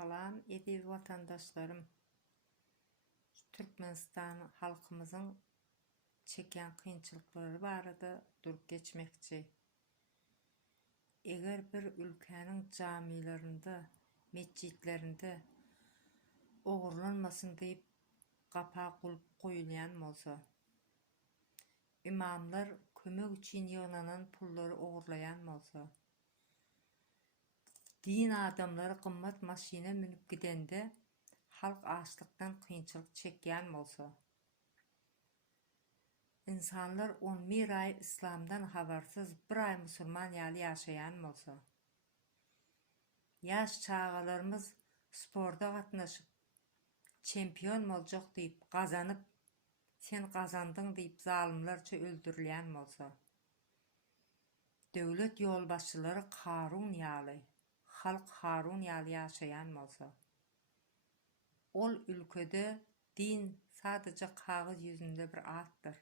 Salam ediz vatandaşlarım. Türkmenistan halkımızın çeken kıyınçılıkları barada durup geçmekçi. Eğer bir ülkenin camilerinde, mescitlerinde oğurlanmasın deyip kapağı kulup koyulayan bolsa, imamlar kömek için yığınanan pulları oğurlayan bolsa, din adamları kımmat maşina minip gidende halk açlıktan kıyınçılık çekýän bolsa, insanlar 11 ay İslamdan habarsyz bir ay musulman ýaly ýaşaýan bolsa, ýaş çağalarymız sporda gatnaşyp çempion boljak diýip gazanyp sen gazandyň diýip zalymlarça öldürilýän bolsa, döwlet ýolbaşçylary Harun ýaly, halk Harun ýaly ýaşaýan bolsa, ol ülkede din sadece kağız yüzünde bir atdır.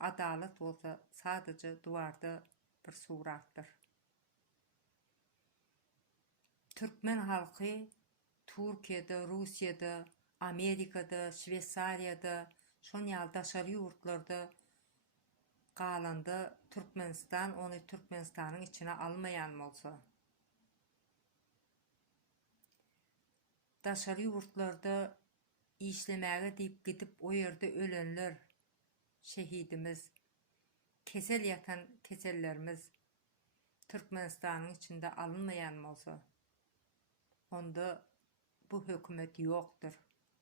Adalet bolsa sadece duvarda bir suratdır. Türkmen halky Türkiýede, Russiýada, Amerikada, Şweýsariýada, şol ýaly daşary ýurtlarda galanda Türkmenistan ony Türkmenistanyň içine almaýan bolsa, daşary ýurtlarda işlemäge diýip gidip o ýerde ölenler, şehidimiz, kesel yatan kesellerimiz Türkmenistanyň içinde alınmayan bolsa, onda bu hökümet ýokdur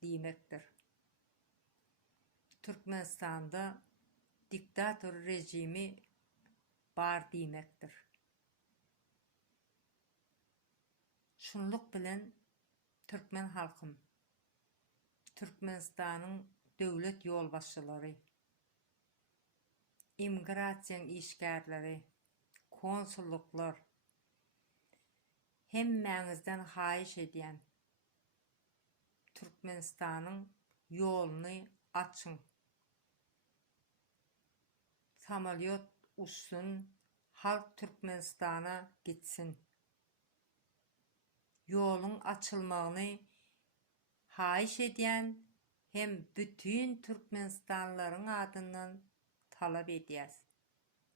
diýmekdir. Türkmenistanda diktator rejimi bar diýmekdir. Şunluk bilen Türkmen halkym, Türkmenistanyň döwlet ýolbaşçylary, immigrasiýa işgärleri, konsulluklar hemmäňizden haýyş edýän, Türkmenistanyň ýoluny açyň. Samalyot uçsun, halk Türkmenistana gitsin. Ýoluň açylmagyny haýyş edýän hem bütün Türkmenistanlaryň adyndan talap edýäs.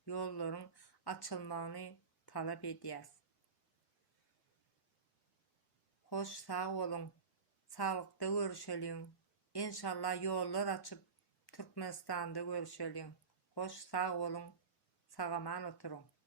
Ýollaryň açylmagyny talap edýäs. Hoş sag bolun, saglykda görüşeliň. İnşallah ýollar açyp Türkmenistanda görüşeliň. Hoş sag bolun, sagaman oturuň.